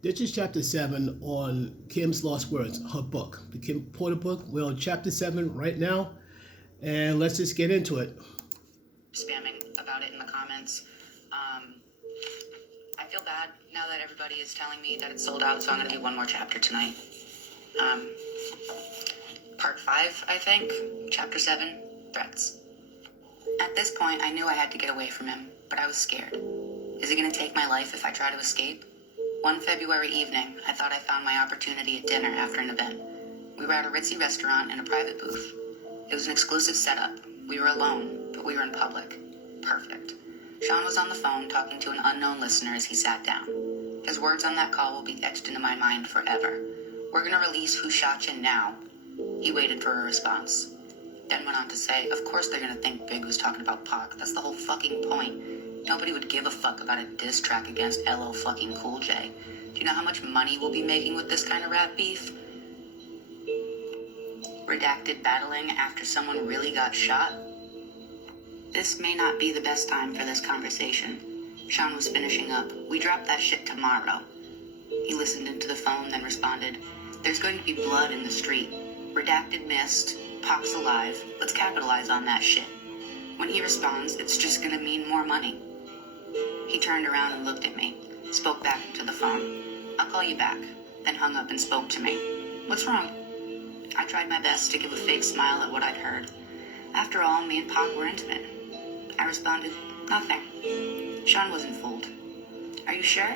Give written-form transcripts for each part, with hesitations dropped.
This is chapter 7 on Kim's Lost Words, her book, the Kim Porter book. We're on chapter 7 right now, and let's just get into it. Spamming about it in the comments. I feel bad now that everybody is telling me that it's sold out, so I'm going to do one more chapter tonight. Part 5, I think. Chapter 7, Threats. At this point, I knew I had to get away from him, but I was scared. Is he going to take my life if I try to escape? One February evening, I thought I found my opportunity at dinner after an event. We were at a ritzy restaurant in a private booth. It was an exclusive setup. We were alone, but we were in public. Perfect. Sean was on the phone talking to an unknown listener as he sat down. His words on that call will be etched into my mind forever. We're going to release Who Shot You now. He waited for a response. Then went on to say, of course they're going to think Big was talking about Pac. That's the whole fucking point. Nobody would give a fuck about a diss track against LL fucking Cool J. Do you know how much money we'll be making with this kind of rap beef? Redacted battling after someone really got shot? This may not be the best time for this conversation. Sean was finishing up. We drop that shit tomorrow. He listened into the phone, then responded, there's going to be blood in the street. Redacted missed. Pac's alive. Let's capitalize on that shit. When he responds, it's just gonna mean more money. He turned around and looked at me, spoke back into the phone. I'll call you back, then hung up and spoke to me. What's wrong? I tried my best to give a fake smile at what I'd heard. After all, me and Pac were intimate. I responded, nothing. Sean wasn't fooled. Are you sure?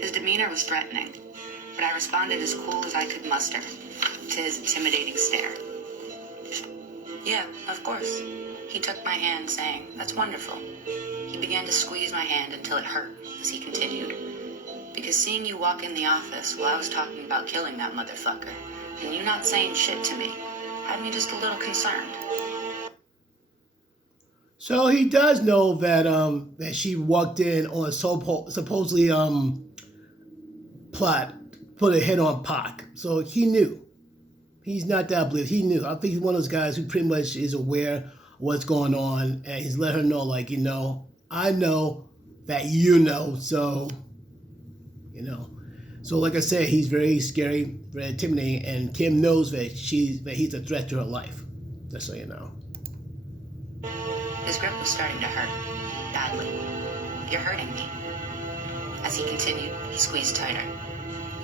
His demeanor was threatening, but I responded as cool as I could muster to his intimidating stare. Yeah, of course. He took my hand, saying, that's wonderful. He began to squeeze my hand until it hurt as he continued. Because seeing you walk in the office while I was talking about killing that motherfucker, and you not saying shit to me, had me just a little concerned. So he does know that that she walked in on a supposedly plot, put a hit on Pac. So he knew. He's not that oblivious. He knew. I think he's one of those guys who pretty much is aware of what's going on, and he's let her know, like, you know, I know that you know, so, you know. So like I said, he's very scary, very intimidating, and Kim knows that he's a threat to her life. Just so you know. His grip was starting to hurt, badly. You're hurting me. As he continued, he squeezed tighter.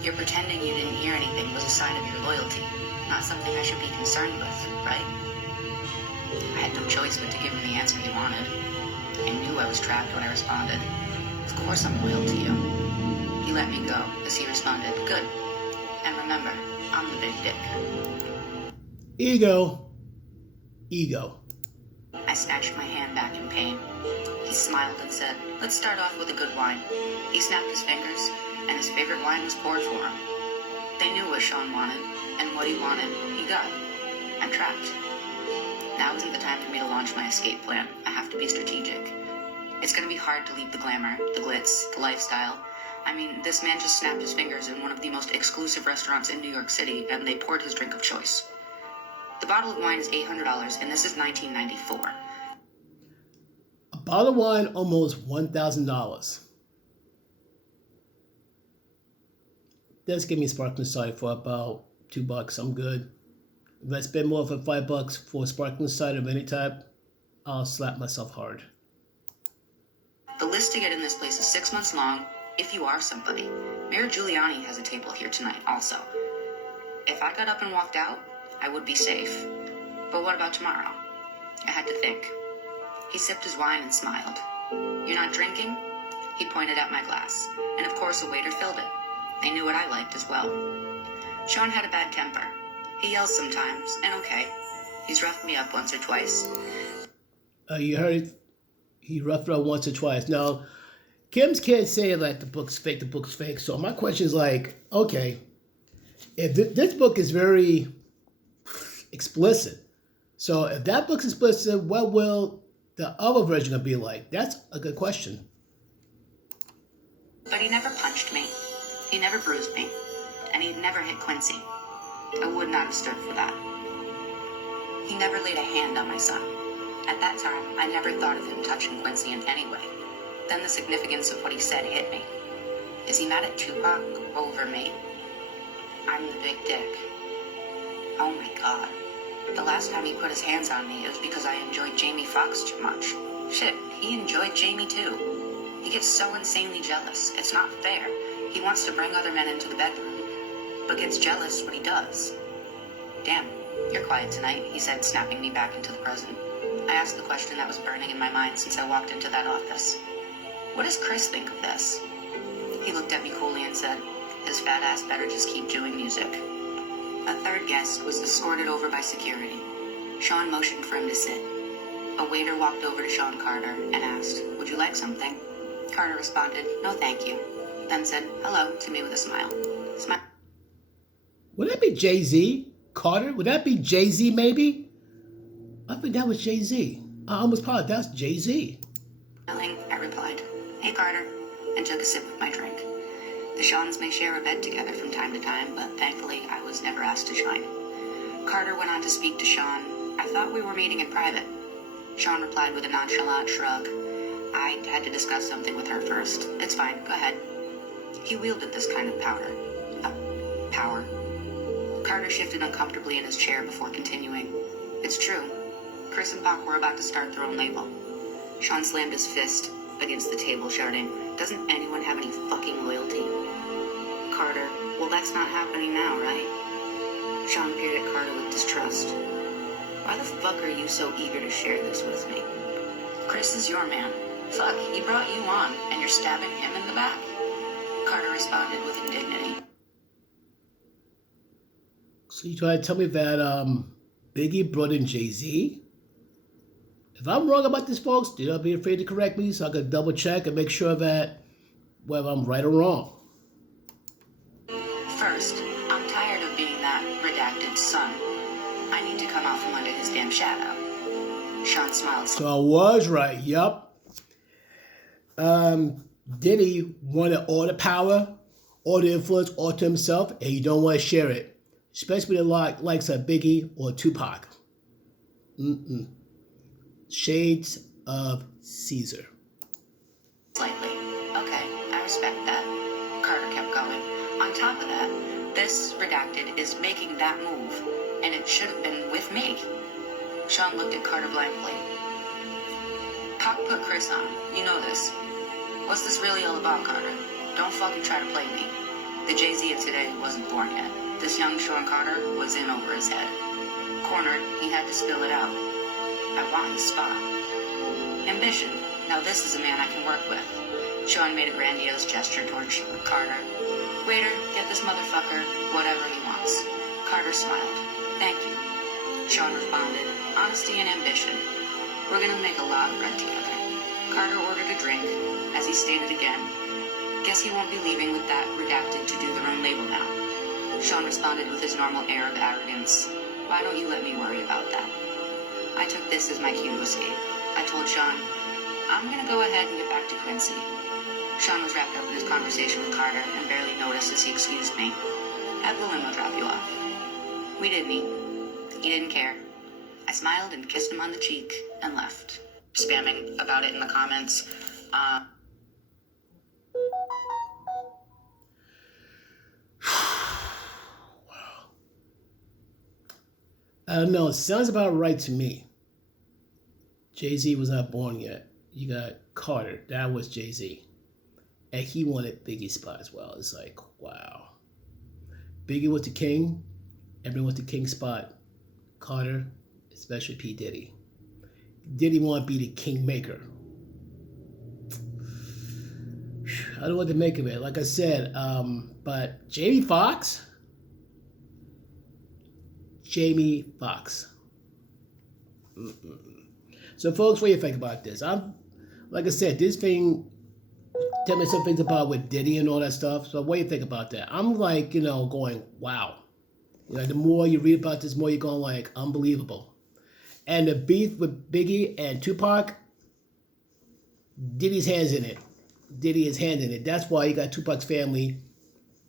You're pretending you didn't hear anything was a sign of your loyalty, not something I should be concerned with, right? I had no choice but to give him the answer he wanted. I knew I was trapped when I responded. Of course I'm loyal to you. He let me go as he responded, good. And remember, I'm the big dick. Ego. Ego. I snatched my hand back in pain. He smiled and said, let's start off with a good wine. He snapped his fingers, and his favorite wine was poured for him. They knew what Sean wanted, and what he wanted, he got. I'm trapped. Now isn't the time for me to launch my escape plan. I have to be strategic. It's going to be hard to leave the glamour, the glitz, the lifestyle. I mean, this man just snapped his fingers in one of the most exclusive restaurants in New York City, and they poured his drink of choice. The bottle of wine is $800, and this is 1994. A bottle of wine, almost $1,000. Just give me a sparkling cider for about $2. I'm good. If I spend more than $5 for a sparkling cider of any type, I'll slap myself hard. The list to get in this place is 6 months long, if you are somebody. Mayor Giuliani has a table here tonight also. If I got up and walked out, I would be safe. But what about tomorrow? I had to think. He sipped his wine and smiled. You're not drinking? He pointed at my glass. And of course a waiter filled it. They knew what I liked as well. Sean had a bad temper. He yells sometimes, and okay. He's roughed me up once or twice. You heard he roughed her up once or twice. Now, Kim's can't say like the book's fake. So my question is like, okay, if this book is very explicit, so if that book's explicit, what will the other version be like? That's a good question. But he never punched me. He never bruised me. And he'd never hit Quincy. I would not have stood for that. He never laid a hand on my son. At that time, I never thought of him touching Quincy in any way. Then the significance of what he said hit me. Is he mad at Tupac over me? I'm the big dick. Oh my god. The last time he put his hands on me, it was because I enjoyed Jamie Foxx too much. Shit, he enjoyed Jamie too. He gets so insanely jealous. It's not fair. He wants to bring other men into the bedroom, but gets jealous when he does. Damn, you're quiet tonight, he said, snapping me back into the present. I asked the question that was burning in my mind since I walked into that office. What does Chris think of this? He looked at me coolly and said, his fat ass better just keep doing music. A third guest was escorted over by security. Sean motioned for him to sit. A waiter walked over to Sean Carter and asked, would you like something? Carter responded, no thank you, then said hello to me with a smile. Would that be Jay-Z? Carter? Would that be Jay-Z maybe? I think that was Jay-Z. I almost thought that's Jay-Z. Smiling, I replied, hey Carter, and took a sip of my drink. The Seans may share a bed together from time to time, but thankfully I was never asked to join. Carter went on to speak to Sean. I thought we were meeting in private. Sean replied with a nonchalant shrug. I had to discuss something with her first. It's fine, go ahead. He wielded this kind of power. Carter shifted uncomfortably in his chair before continuing. It's true. Chris and Pac were about to start their own label. Sean slammed his fist against the table, shouting, doesn't anyone have any fucking loyalty? Carter, well that's not happening now, right? Sean peered at Carter with distrust. Why the fuck are you so eager to share this with me? Chris is your man. Fuck, he brought you on, and you're stabbing him in the back? Carter responded with indignity. So you trying to tell me that Biggie brought in Jay-Z? If I'm wrong about this, folks, do not be afraid to correct me so I can double check and make sure that whether I'm right or wrong. First, I'm tired of being that redacted son. I need to come out from under his damn shadow. Sean smiled. So I was right, yup. Diddy wanted all the power, all the influence, all to himself, and he don't want to share it. Especially the likes of Biggie or Tupac. Shades of Caesar. Slightly. Okay, I respect that. Carter kept going. On top of that, this redacted is making that move, and it should have been with me. Sean looked at Carter blankly. Pac put Chris on. You know this. What's this really all about, Carter? Don't fucking try to play me. The Jay-Z of today wasn't born yet. This young Sean Carter was in over his head. Cornered, he had to spill it out. I want his spot. Ambition. Now this is a man I can work with. Sean made a grandiose gesture towards Carter. Waiter, get this motherfucker whatever he wants. Carter smiled. Thank you. Sean responded. Honesty and ambition. We're gonna make a lot of bread together. Carter ordered a drink. As he stated again, guess he won't be leaving with that redacted to do their own label now. Sean responded with his normal air of arrogance. Why don't you let me worry about that? I took this as my cue to escape. I told Sean, I'm gonna go ahead and get back to Quincy. Sean was wrapped up in his conversation with Carter and barely noticed as he excused me. Have the limo drop you off. We did meet. He didn't care. I smiled and kissed him on the cheek and left. Spamming about it in the comments. I don't know. It sounds about right to me. Jay-Z was not born yet. You got Carter. That was Jay-Z. And he wanted Biggie's spot as well. It's like, wow. Biggie was the king. Everyone wants the king spot. Carter, especially P. Diddy. Diddy want to be the kingmaker. I don't know what to make of it. Like I said, but Jamie Foxx. So, folks, what do you think about this? Like I said, this thing. Tell me some things about with Diddy and all that stuff. So, what do you think about that? I'm like, going, wow. The more you read about this, the more you're going like, unbelievable. And the beef with Biggie and Tupac, Diddy's hands in it. Diddy is hand in it. That's why you got Tupac's family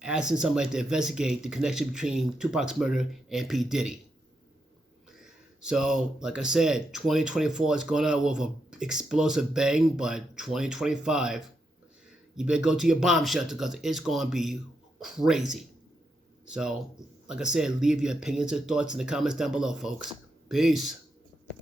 asking somebody to investigate the connection between Tupac's murder and P. Diddy. So, like I said, 2024 is going out with an explosive bang, but 2025, you better go to your bomb shelter because it's going to be crazy. So, like I said, leave your opinions and thoughts in the comments down below, folks. Peace.